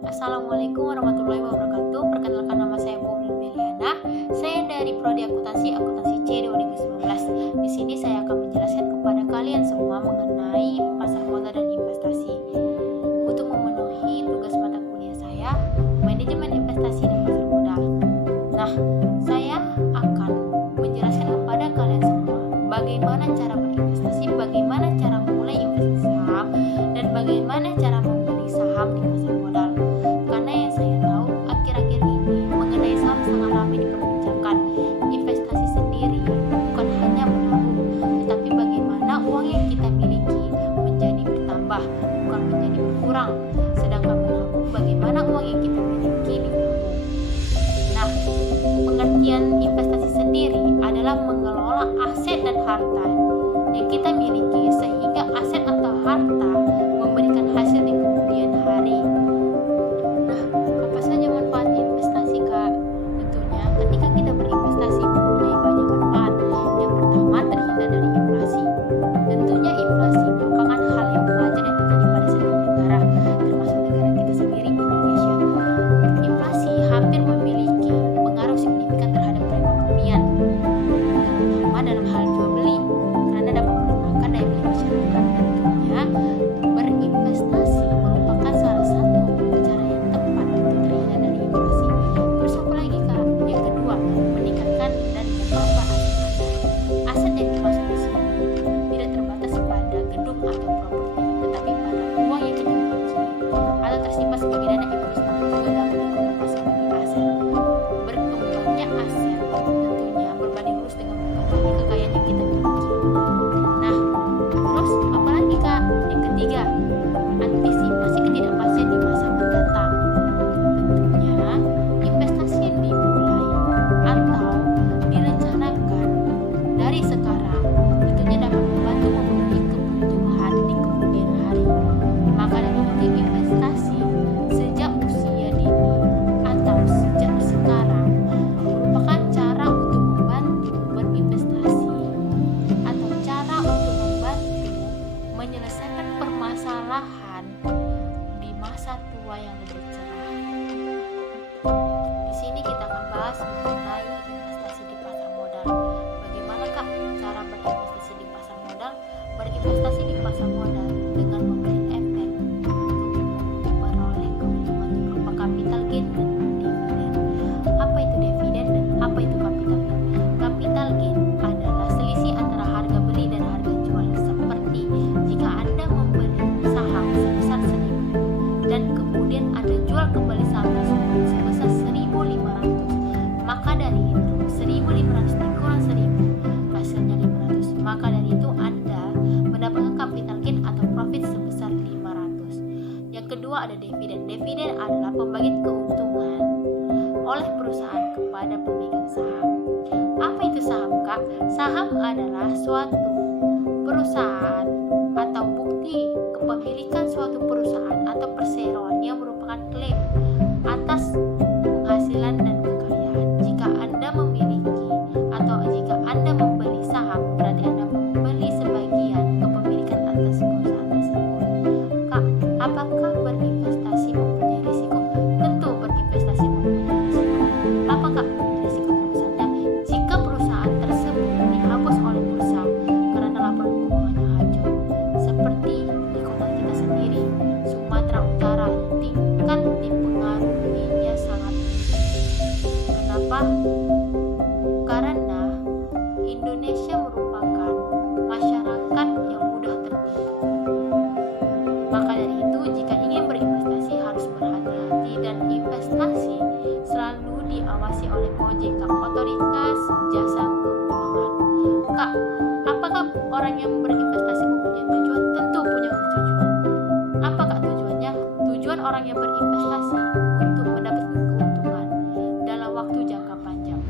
Assalamualaikum warahmatullahi wabarakatuh. Perkenalkan, nama saya Bu Meliana. Saya dari Prodi Akuntansi C 2019. Di sini saya akan menjelaskan kepada kalian semua mengenai pasar modal dan investasi. Untuk memenuhi tugas mata kuliah saya, manajemen investasi dan pasar modal. Nah, saya akan menjelaskan kepada kalian semua bagaimana cara berinvestasi, bagaimana cara mulai investasi saham, dan bagaimana cara membeli saham di pasar modal. Karena yang saya tahu akhir-akhir ini mengenai saham sangat ramai diperbincangkan. Investasi sendiri bukan hanya menabung, tetapi bagaimana uang yang kita miliki menjadi bertambah, bukan menjadi berkurang. Sedangkan menabung, bagaimana uang yang kita miliki ditabung. Nah, pengertian investasi sendiri adalah mengelola aset dan harta yang kita miliki sehingga aset atau harta memberikan hasil di kemudian hari. Nah, apa saja manfaat investasi, Kak? Tentunya ketika kita berinvestasi mempunyai banyak manfaat. Yang pertama, terhindar dari inflasi. Tentunya inflasi merupakan hal yang wajar yang terjadi pada setiap negara, termasuk negara kita sendiri, Indonesia. Inflasi hampir memiliki pengaruh signifikan terhadap perekonomian, terutama dalam hal jual beli, karena dapat melemahkan daya beli masyarakat. Tentunya berinvestasi merupakan salah satu cara yang tepat untuk terhindar dari inflasi. Terus apa lagi, Kak? Yang kedua, meningkatkan dan menambah aset yang dimaksud di sini tidak terbatas pada gedung atau properti, tetapi pada uang yang kita miliki atau tersimpan sebagai dana investasi juga dapat digunakan sebagai aset. Berkembangnya aset tentunya berbanding lurus dengan berkembangnya kekayaan yang kita miliki. Nah, terus apa lagi, Kak? Yang ketiga, antisipasi ketidakpastian di masa mendatang. Tentunya investasi yang dimulai atau direncanakan dari sekarang tentunya dapat membantu memenuhi kebutuhan di kemudian hari. Maka dari itu investasi sejak usia dini atau sejak sekarang merupakan cara untuk membantu berinvestasi atau cara untuk membantu menyelesaikan permasalahan di masa tua yang lebih cerah. Di sini kita akan bahas mengenai investasi di pasar modal. Bagaimana, Kak, cara berinvestasi di pasar modal? Berinvestasi di pasar modal dengan memberi efek untuk memperoleh keuntungan berupa capital gain dan dividen. Apa itu dividen dan apa itu capital gain? Capital gain adalah selisih antara harga beli dan harga jual. Seperti jika Anda membeli saham sebesar 1.000 dan kemudian Anda jual kembali saham tersebut sebesar 1.500, maka dari itu 1.500 dikurang 1.000 hasilnya 500. Maka dari itu Anda mendapatkan capital gain atau profit sebesar 500. Yang kedua ada dividen. Dividen adalah pembagian keuntungan oleh perusahaan kepada pemegang saham. Apa itu saham, Kak? Saham adalah suatu perusahaan atau bukti kepemilikan suatu perusahaan atau perseroan yang merupakan klaim atas penghasilan dan kekayaan. Jika Anda memiliki atau jika Anda membeli saham, berarti Anda membeli sebagian kepemilikan atas perusahaan tersebut. Kak, apakah berinvestasi mempunyai risiko? Tentu berinvestasi mempunyai risiko. Apakah risiko terbesarnya? Jika perusahaan tersebut dihapus oleh bursa karena laporan keuangannya hancur, seperti di kota kita sendiri, Sumatera Utara, tingkat dipengaruhinya sangat tinggi. Kenapa? Karena Indonesia merupakan masyarakat yang mudah tertipu. Maka dari itu, jika ingin berinvestasi harus berhati-hati dan investasi selalu diawasi oleh OJK, Otoritas Jasa Keuangan. Kak, apakah orang yang berinvestasi mempunyai tujuan? Tentu punya tujuan. Apakah tujuannya? Tujuan orang yang berinvestasi untuk mendapatkan keuntungan dalam waktu jangka panjang.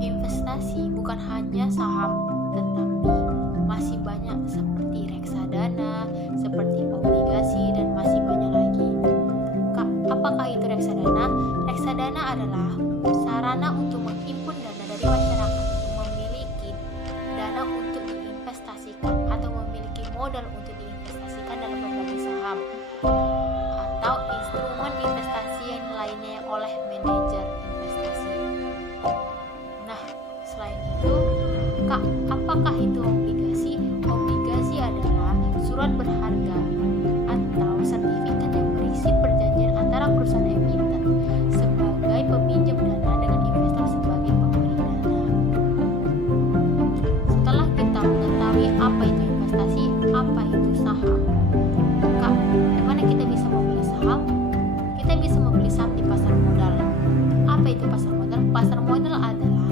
Investasi bukan hanya saham, tetapi masih banyak seperti reksadana, seperti obligasi, dan masih banyak lagi. Kak, apakah itu reksadana? Reksadana adalah sarana untuk menghimpun dana dari masyarakat yang memiliki dana untuk diinvestasikan atau memiliki modal untuk diinvestasikan dalam berbagai saham atau instrumen Kak, apakah itu obligasi? Obligasi adalah surat berharga atau sertifikat yang berisi perjanjian antara perusahaan emiten sebagai peminjam dana dengan investor sebagai pemberi dana. Setelah kita mengetahui apa itu investasi, apa itu saham, Kak, dimana kita bisa membeli saham? Kita bisa membeli saham di pasar modal. Apa itu pasar modal? Pasar modal adalah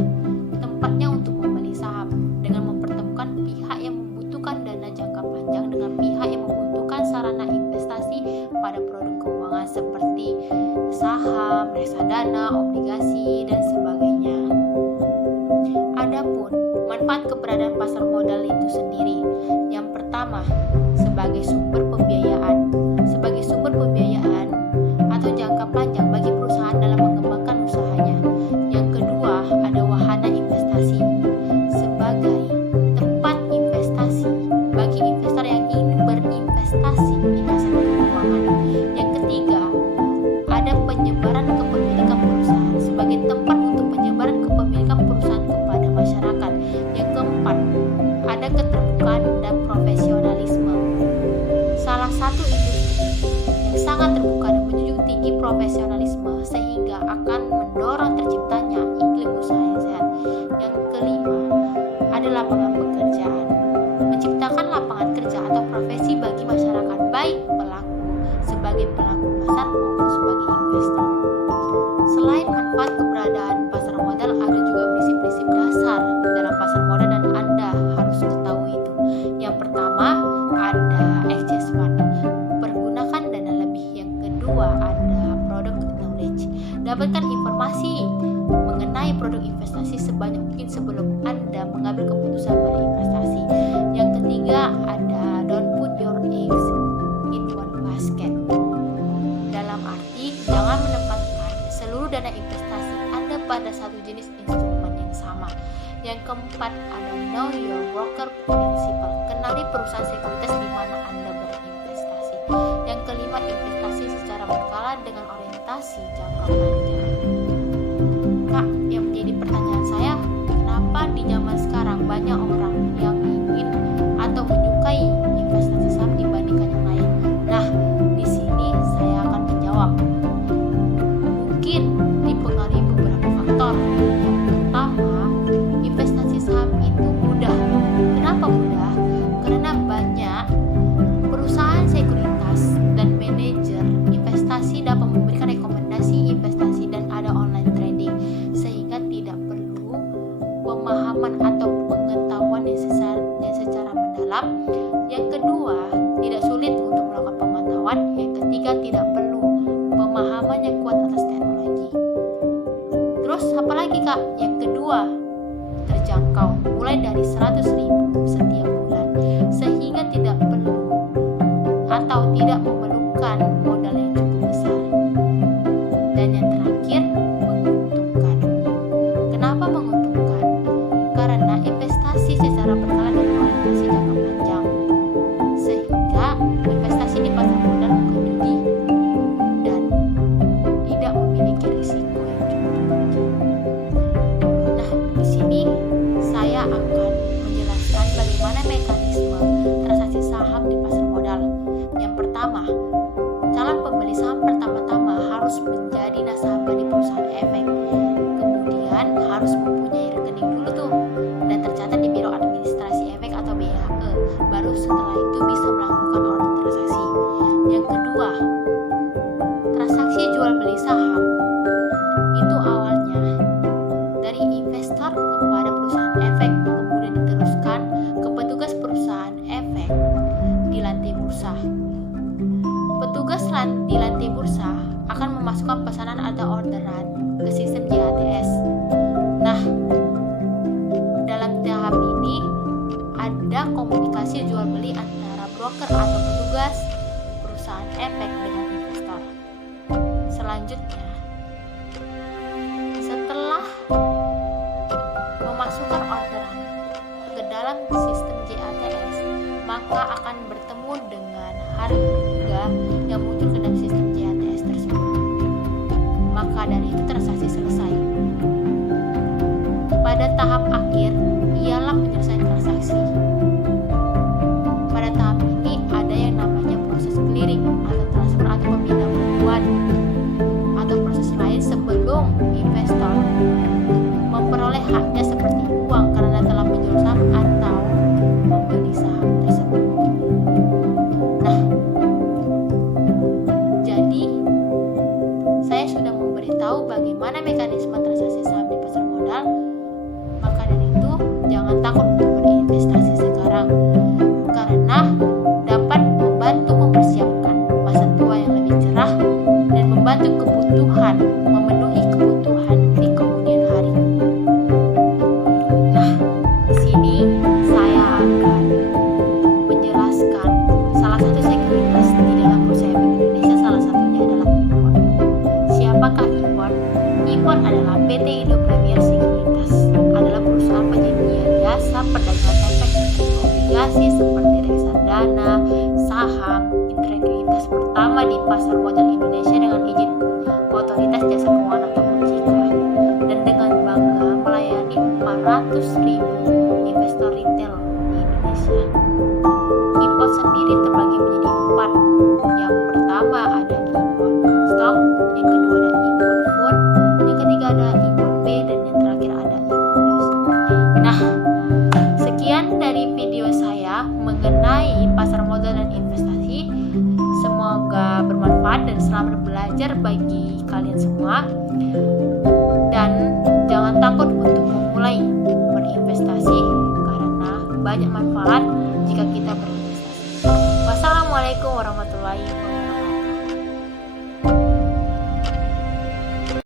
tempatnya untuk membeli saham dengan mempertemukan pihak yang membutuhkan dana jangka panjang dengan pihak yang membutuhkan sarana investasi pada produk keuangan seperti saham, reksadana, obligasi, dan sebagainya. Adapun manfaat keberadaan pasar modal itu sendiri, yang pertama, sebagai sumber pembiayaan. Sebagai sumber pembiayaan atau jangka panjang bagi perusahaan dalam mengembangkan usahanya. Yang kedua, ada wahana investasi sebagai tempat investasi bagi investor yang ingin berinvestasi di pasar keuangan. Yang ketiga, ada penyebaran kepemilikan perusahaan sebagai tempat untuk penyebaran kepemilikan perusahaan kepada masyarakat. Yang keempat, ada keterbukaan dan profesionalisme. Salah satu industri yang sangat terbuka dan menjunjung tinggi profesionalisme sehingga akan mendorong terciptanya iklim usaha yang sehat. Yang kelima, ada lapangan pekerjaan. Menciptakan lapangan kerja atau profesi bagi masyarakat, baik pelaku sebagai pelaku pasar maupun sebagai investor. Selain manfaat keberadaan pasar modal, ada juga prinsip-prinsip dasar dalam pasar modal dan Anda harus ketahui itu. Yang pertama, ada exchange fund, pergunakan dana lebih. Yang kedua, ada product knowledge, dapatkan informasi mengenai produk investasi sebanyak mungkin sebelum Anda mengambil keputusan berinvestasi. Yang ketiga, ada don't put your eggs in one basket, dalam arti jangan menempatkan seluruh dana investasi Anda pada satu jenis instrumen yang sama. Yang keempat, ada know your broker principle, kenali perusahaan sekuritas di mana Anda berinvestasi. Yang kelima, investasi secara berkala dengan orientasi jangka panjang. Kak, yang menjadi pertanyaan saya, kenapa di zaman sekarang banyak orang yang ingin atau menyukai investasi saham dibandingkan yang lain? Nah, di sini saya akan menjawab. Mungkin dipengaruhi beberapa faktor. Yang pertama, investasi saham itu mudah. Kenapa mudah? Karena banyak perusahaan sekuritas dan manajer investasi dapat memberikan rekomendasi investasi dan ada online trading, sehingga tidak perlu pemahaman atau pengetahuan yang secara mendalam. Yang kedua, tidak sulit untuk melakukan pemantauan. Yang ketiga, tidak perlu pemahaman yang kuat atas teknologi. Terus apa lagi, Kak? Yang kedua, terjangkau, mulai dari 100.000 setiap bulan, sehingga tidak perlu atau tidak memerlukan modal yang cukup besar. Dan yang terakhir, menguntungkan. Kenapa menguntungkan? Karena investasi secara berkala dan orientasi jangka panjang, sehingga investasi di pasar modal bukan judi dan tidak memiliki risiko yang cukup tinggi. Nah, di sini saya akan menjelaskan bagaimana mekanisme transaksi saham di pasar modal. Yang pertama, calon pembeli saham pertama-tama harus menjadi nasabah di perusahaan efek. Kemudian harus mempunyai rekening dulu tuh dan tercatat di Biro Administrasi Efek atau BAE. Baru setelah itu bisa melakukan order transaksi. Yang kedua, transaksi jual beli saham itu awalnya dari investor kepada perusahaan efek, kemudian diteruskan ke petugas perusahaan efek di lantai bursa. Petugas di lantai bursa akan memasukkan pesanan atau orderan ke sistem JATS. Nah, dalam tahap ini ada komunikasi jual beli antara broker atau petugas perusahaan efek dengan investor. Selanjutnya, setelah memasukkan orderan ke dalam sistem JATS, maka akan bertemu dengan harga yang muncul ke dalam sistem JATS tersebut. Maka dari itu transaksi selesai. Pada tahap akhir ialah tahu bagaimana mekanisme transaksi saham di pasar modal. Maka dari itu, jangan takut untuk berinvestasi sekarang, karena dapat membantu mempersiapkan masa tua yang lebih cerah dan membantu memenuhi kebutuhan di kemudian hari. Nah, di sini saya akan menjelaskan salah satu sekuritas di dalam bursa efek Indonesia. Salah satunya adalah IPON. Siapakah IPON? IPON adalah PT Indo Premier Sekuritas, adalah perusahaan penyedia jasa perdagangan efek seperti obligasi seperti reksadana, saham, integritas pertama di pasar modal Indonesia dengan izin Otoritas Jasa Keuangan atau OJK, dan dengan bangga melayani 400.000 investor retail di Indonesia. IPON sendiri terbagi menjadi 4. Yang pertama ada IPON Stock, yang kedua ada IPON Food, yang ketiga ada IPON B, dan yang terakhir ada IPON News. Nah, sekian dari video saya mengenai pasar modal dan investasi. Semoga bermanfaat dan selamat belajar bagi kalian semua. Dan jangan takut untuk memulai berinvestasi, karena banyak manfaat jika kita berinvestasi. Wassalamualaikum warahmatullahi wabarakatuh.